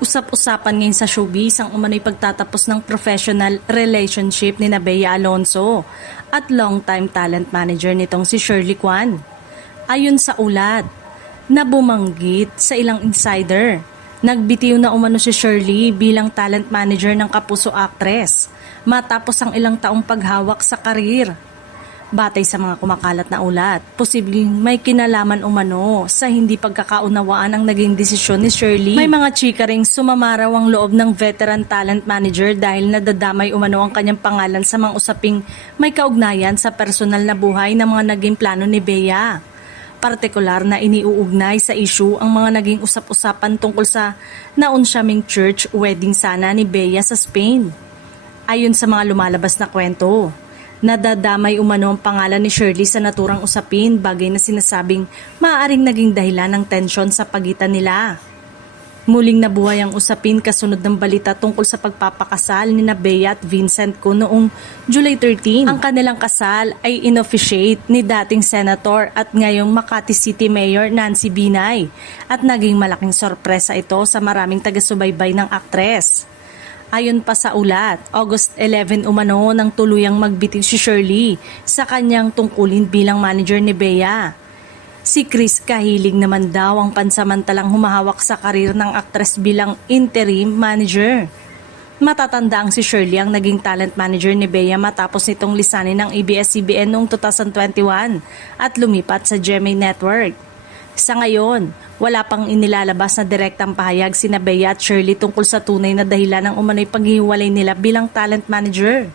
Usap-usapan ngayon sa showbiz ang umano'y pagtatapos ng professional relationship ni Bea Alonzo at longtime talent manager nitong si Shirley Kwan. Ayon sa ulat, na bumanggit sa ilang insider, nagbitiw na umano si Shirley bilang talent manager ng Kapuso actress matapos ang ilang taong paghawak sa karir. Batay sa mga kumakalat na ulat, posibleng may kinalaman umano sa hindi pagkakaunawaan ang naging desisyon ni Shirley. May mga chika ring sumamaraw ang loob ng veteran talent manager dahil nadadamay umano ang kanyang pangalan sa mga usaping may kaugnayan sa personal na buhay ng mga naging plano ni Bea. Partikular na iniuugnay sa issue ang mga naging usap-usapan tungkol sa naunsyaming church wedding sana ni Bea sa Spain. Ayon sa mga lumalabas na kwento, nadadamay umano ang pangalan ni Shirley sa naturang usapin, bagay na sinasabing maaaring naging dahilan ng tensyon sa pagitan nila. Muling nabuhay ang usapin kasunod ng balita tungkol sa pagpapakasal ni Bea at Vincent Ko noong July 13. Ang kanilang kasal ay inofficiate ni dating senator at ngayong Makati City Mayor Nancy Binay at naging malaking sorpresa ito sa maraming taga-subaybay ng aktres. Ayon pa sa ulat, August 11 umano nang tuluyang magbitiw si Shirley sa kanyang tungkulin bilang manager ni Bea. Si Chris Kahilig naman daw ang pansamantalang humahawak sa karir ng aktres bilang interim manager. Matatanda ang si Shirley ang naging talent manager ni Bea matapos nitong lisanin ng ABS-CBN noong 2021 at lumipat sa GMA Network. Sa ngayon, wala pang inilalabas na direktang pahayag sina Bea at Shirley tungkol sa tunay na dahilan ng umano'y paghihiwalay nila bilang talent manager.